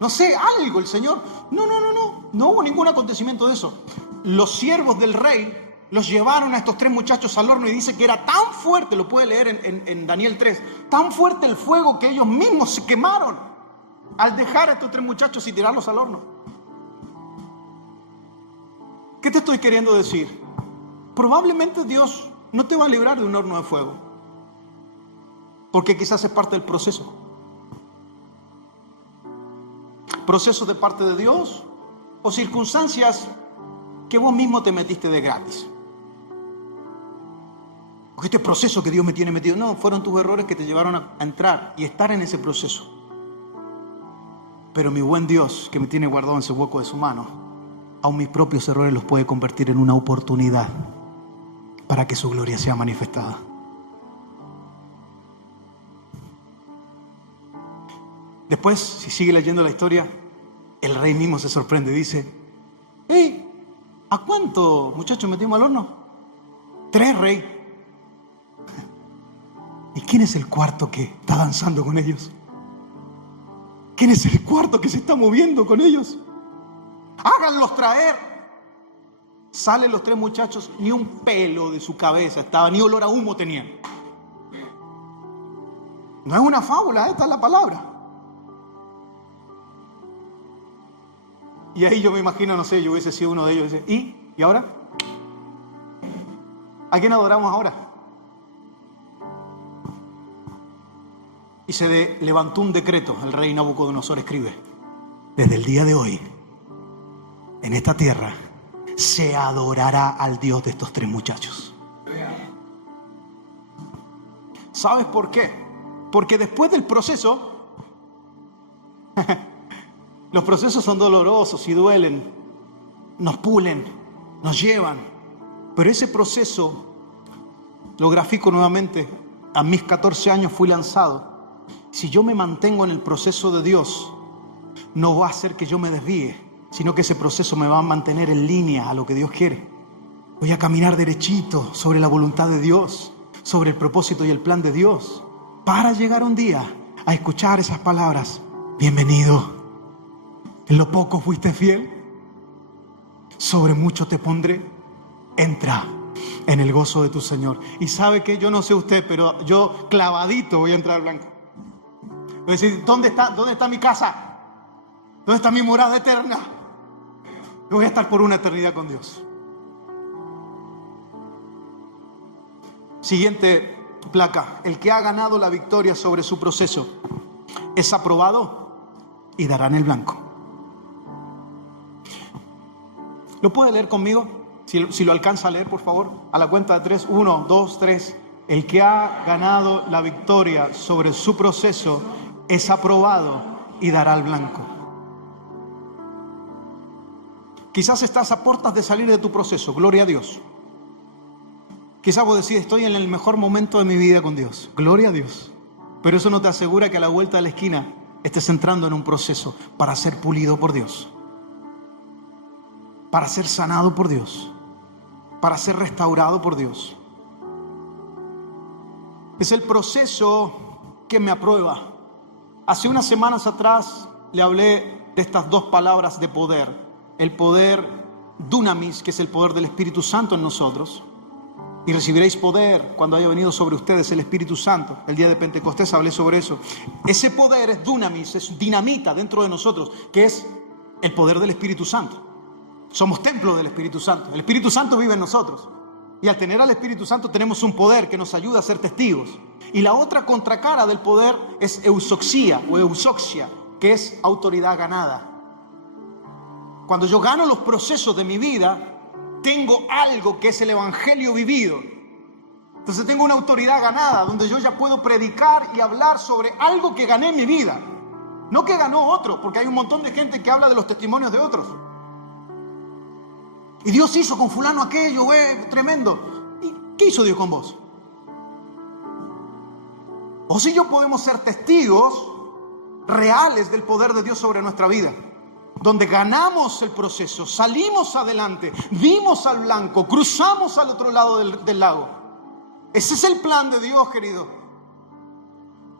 No sé, algo el Señor. No hubo ningún acontecimiento de eso. Los siervos del rey los llevaron a estos 3 muchachos al horno y dice que era tan fuerte, lo puede leer en Daniel 3, tan fuerte el fuego que ellos mismos se quemaron al dejar a estos 3 muchachos y tirarlos al horno. ¿Qué te estoy queriendo decir? Probablemente Dios no te va a librar de un horno de fuego, porque quizás es parte del proceso. ¿Proceso de parte de Dios o circunstancias que vos mismo te metiste de gratis? Porque este proceso que Dios me tiene metido, no, fueron tus errores que te llevaron a entrar y estar en ese proceso. Pero mi buen Dios, que me tiene guardado en ese hueco de su mano, aun mis propios errores los puede convertir en una oportunidad para que su gloria sea manifestada. Después, si sigue leyendo la historia, el rey mismo se sorprende, dice, hey, ¿a cuánto muchachos metimos al horno? 3, rey. ¿Y quién es el cuarto que está danzando con ellos? ¿Quién es el cuarto que se está moviendo con ellos? Háganlos traer. Salen los 3 muchachos, ni un pelo de su cabeza estaba, ni olor a humo tenían. No es una fábula, esta es la palabra. Y ahí yo me imagino, no sé, yo hubiese sido uno de ellos. ¿Y ahora? ¿A quién adoramos ahora? Y se levantó un decreto, el rey Nabucodonosor escribe: desde el día de hoy, en esta tierra, se adorará al Dios de estos 3 muchachos. ¿Sabes por qué? Porque después del proceso, los procesos son dolorosos y duelen, nos pulen, nos llevan, pero ese proceso, lo grafico nuevamente, a mis 14 años fui lanzado. Si yo me mantengo en el proceso de Dios, no va a hacer que yo me desvíe, sino que ese proceso me va a mantener en línea a lo que Dios quiere. Voy a caminar derechito sobre la voluntad de Dios, sobre el propósito y el plan de Dios, para llegar un día a escuchar esas palabras: bienvenido, en lo poco fuiste fiel, sobre mucho te pondré, entra en el gozo de tu Señor. Y sabe que yo no sé usted, pero yo clavadito voy a entrar al blanco. Voy a decir: ¿dónde está mi casa? ¿Dónde está mi morada eterna? Yo voy a estar por una eternidad con Dios. Siguiente placa: el que ha ganado la victoria sobre su proceso es aprobado y dará en el blanco. ¿Lo puede leer conmigo? Si lo alcanza a leer, por favor. A la cuenta de 3. 1, 2, 3. El que ha ganado la victoria sobre su proceso es aprobado y dará el blanco. Quizás estás a puertas de salir de tu proceso. Gloria a Dios. Quizás vos decís: estoy en el mejor momento de mi vida con Dios. Gloria a Dios. Pero eso no te asegura que a la vuelta de la esquina estés entrando en un proceso para ser pulido por Dios, para ser sanado por Dios, para ser restaurado por Dios. Es el proceso que me aprueba. Hace unas semanas atrás le hablé de estas 2 palabras de poder: el poder dunamis, que es el poder del Espíritu Santo en nosotros, y recibiréis poder cuando haya venido sobre ustedes el Espíritu Santo. El día de Pentecostés hablé sobre eso. Ese poder es dunamis, es dinamita dentro de nosotros, que es el poder del Espíritu Santo. Somos templo del Espíritu Santo. El Espíritu Santo vive en nosotros. Y al tener al Espíritu Santo tenemos un poder que nos ayuda a ser testigos. Y la otra contracara del poder es eusoxia o eusoxia, que es autoridad ganada. Cuando yo gano los procesos de mi vida, tengo algo que es el evangelio vivido. Entonces tengo una autoridad ganada, donde yo ya puedo predicar y hablar sobre algo que gané en mi vida. No que ganó otro, porque hay un montón de gente que habla de los testimonios de otros. Y Dios hizo con fulano aquello, tremendo. ¿Y qué hizo Dios con vos? O si yo podemos ser testigos reales del poder de Dios sobre nuestra vida, donde ganamos el proceso, salimos adelante, vimos al blanco, cruzamos al otro lado del lago. Ese es el plan de Dios, querido.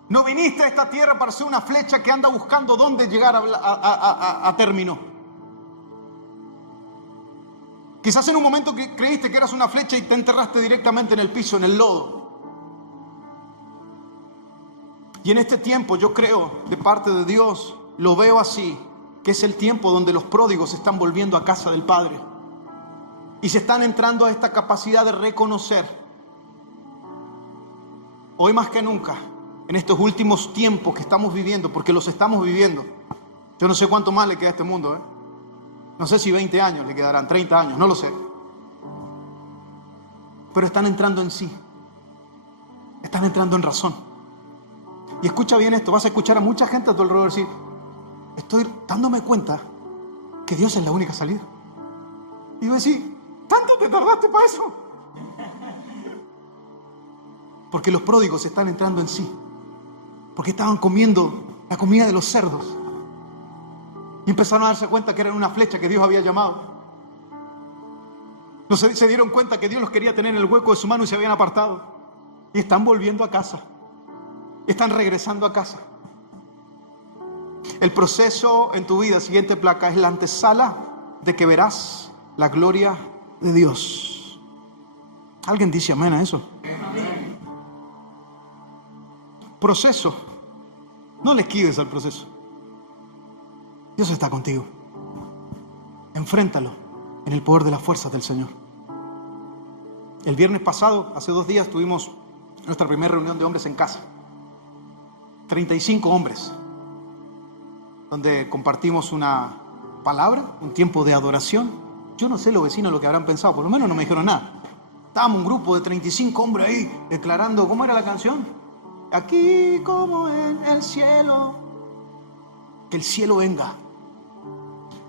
No viniste a esta tierra para ser una flecha que anda buscando dónde llegar a término. Quizás en un momento que creíste que eras una flecha y te enterraste directamente en el piso, en el lodo. Y en este tiempo yo creo, de parte de Dios, lo veo así, que es el tiempo donde los pródigos se están volviendo a casa del Padre. Y se están entrando a esta capacidad de reconocer. Hoy más que nunca, en estos últimos tiempos que estamos viviendo, porque los estamos viviendo. Yo no sé cuánto más le queda a este mundo, No sé si 20 años le quedarán, 30 años, no lo sé. Pero están entrando en sí. Están entrando en razón. Y escucha bien esto, vas a escuchar a mucha gente a tu alrededor decir: estoy dándome cuenta que Dios es la única salida. Y yo decir: ¿tanto te tardaste para eso? Porque los pródigos están entrando en sí. Porque estaban comiendo la comida de los cerdos. Y empezaron a darse cuenta que eran una flecha que Dios había llamado. No se dieron cuenta que Dios los quería tener en el hueco de su mano y se habían apartado. Y están volviendo a casa. Están regresando a casa. El proceso en tu vida, siguiente placa, es la antesala de que verás la gloria de Dios. ¿Alguien dice amén a eso? Proceso. No le esquives al proceso. Dios está contigo. Enfréntalo en el poder de las fuerzas del Señor. El viernes pasado, hace 2 días, tuvimos nuestra primera reunión de hombres en casa. 35 hombres, donde compartimos una palabra, un tiempo de adoración. Yo no sé los vecinos lo que habrán pensado, por lo menos no me dijeron nada. Estábamos un grupo de 35 hombres ahí declarando, ¿cómo era la canción? Aquí como en el cielo, que el cielo venga.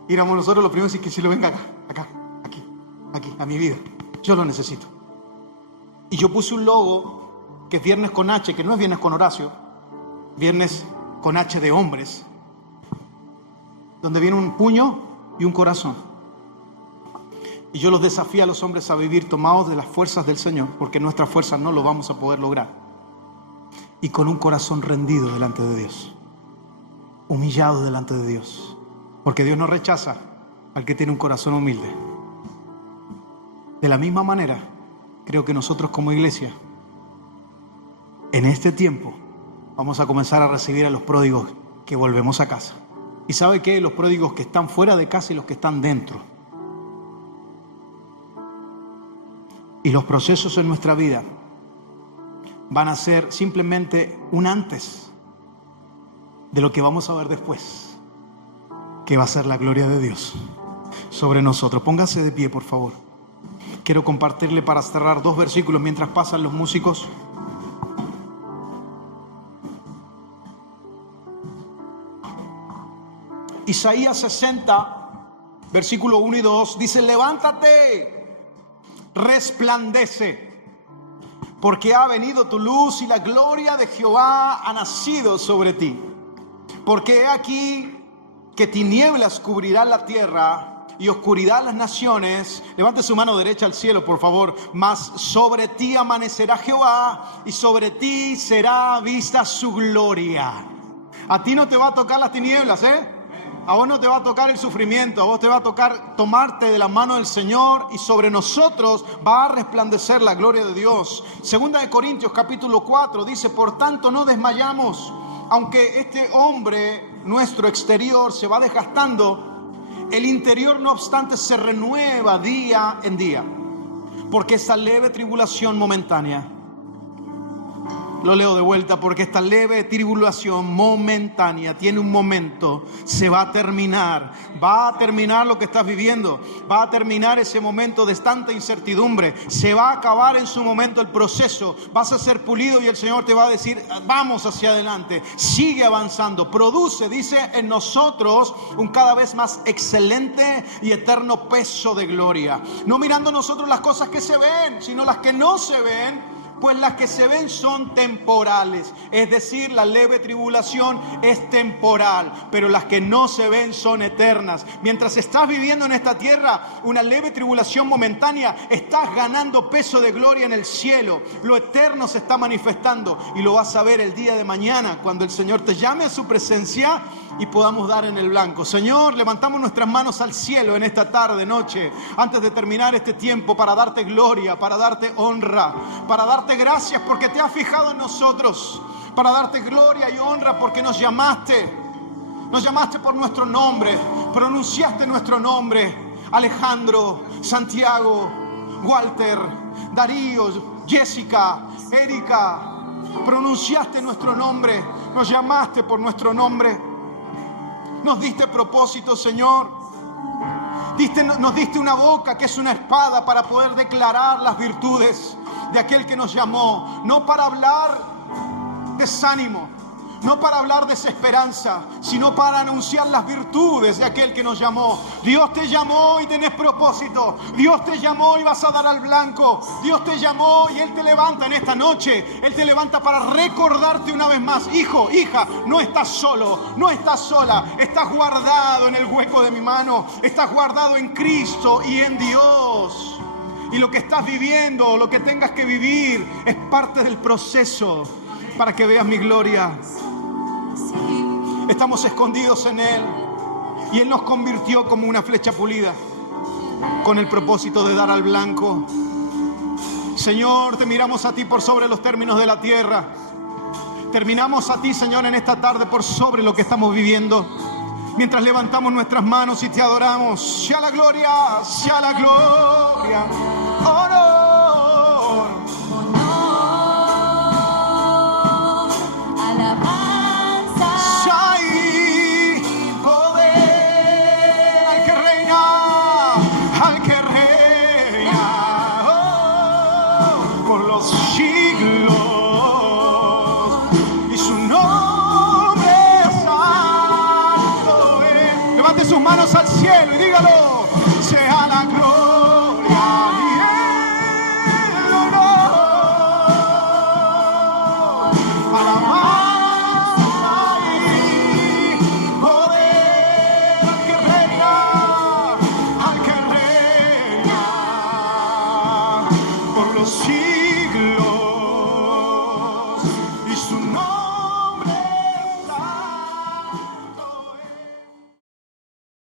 Y éramos nosotros los primeros y que el cielo venga acá, aquí, a mi vida. Yo lo necesito. Y yo puse un logo que es Viernes con H, que no es Viernes con Horacio, Viernes con H de hombres, donde viene un puño y un corazón. Y yo los desafío a los hombres a vivir tomados de las fuerzas del Señor, porque nuestras fuerzas no lo vamos a poder lograr. Y con un corazón rendido delante de Dios, humillado delante de Dios, porque Dios no rechaza al que tiene un corazón humilde. De la misma manera, creo que nosotros como iglesia, en este tiempo, vamos a comenzar a recibir a los pródigos que volvemos a casa. ¿Y sabe qué? Los pródigos que están fuera de casa y los que están dentro. Y los procesos en nuestra vida van a ser simplemente un antes de lo que vamos a ver después, que va a ser la gloria de Dios sobre nosotros. Póngase de pie, por favor. Quiero compartirle para cerrar 2 versículos mientras pasan los músicos. Isaías 60, versículo 1 y 2, dice: levántate, resplandece, porque ha venido tu luz y la gloria de Jehová ha nacido sobre ti. Porque he aquí que tinieblas cubrirán la tierra y oscuridad las naciones. Levante su mano derecha al cielo, por favor. Mas sobre ti amanecerá Jehová y sobre ti será vista su gloria. A ti no te va a tocar las tinieblas, A vos no te va a tocar el sufrimiento, a vos te va a tocar tomarte de la mano del Señor y sobre nosotros va a resplandecer la gloria de Dios. Segunda de Corintios capítulo 4 dice: por tanto no desmayamos, aunque este hombre, nuestro exterior, se va desgastando, el interior no obstante se renueva día en día, porque esa leve tribulación momentánea, lo leo de vuelta, porque esta leve tribulación momentánea tiene un momento, se va a terminar lo que estás viviendo, va a terminar ese momento de tanta incertidumbre, se va a acabar en su momento el proceso, vas a ser pulido y el Señor te va a decir: vamos hacia adelante, sigue avanzando, produce, dice, en nosotros un cada vez más excelente y eterno peso de gloria, no mirando nosotros las cosas que se ven, sino las que no se ven. Pues las que se ven son temporales, es decir, la leve tribulación es temporal, pero las que no se ven son eternas. Mientras estás viviendo en esta tierra una leve tribulación momentánea, estás ganando peso de gloria en el cielo. Lo eterno se está manifestando y lo vas a ver el día de mañana cuando el Señor te llame a su presencia y podamos dar en el blanco. Señor, levantamos nuestras manos al cielo en esta tarde, noche, antes de terminar este tiempo, para darte gloria, para darte honra, para darte gracias porque te has fijado en nosotros, para darte gloria y honra porque nos llamaste por nuestro nombre, pronunciaste nuestro nombre: Alejandro, Santiago, Walter, Darío, Jessica, Erika, pronunciaste nuestro nombre, nos llamaste por nuestro nombre, nos diste propósito, Señor. Nos diste una boca que es una espada para poder declarar las virtudes de aquel que nos llamó, no para hablar desánimo, no para hablar desesperanza, sino para anunciar las virtudes de aquel que nos llamó. Dios te llamó y tenés propósito. Dios te llamó y vas a dar al blanco. Dios te llamó y Él te levanta en esta noche. Él te levanta para recordarte una vez más: hijo, hija, no estás solo, no estás sola. Estás guardado en el hueco de mi mano. Estás guardado en Cristo y en Dios. Y lo que estás viviendo, lo que tengas que vivir, es parte del proceso para que veas mi gloria. Estamos escondidos en Él. Y Él nos convirtió como una flecha pulida, con el propósito de dar al blanco. Señor, te miramos a ti por sobre los términos de la tierra. Terminamos a ti, Señor, en esta tarde por sobre lo que estamos viviendo. Mientras levantamos nuestras manos y te adoramos. Sea la gloria, sea la gloria. Honor, alabanza, y poder al que reina, por los siglos. Y su nombre santo es. Levante sus manos al cielo y dígalo. Sea la gloria y el honor, alabanza y poder al que reina, por los siglos.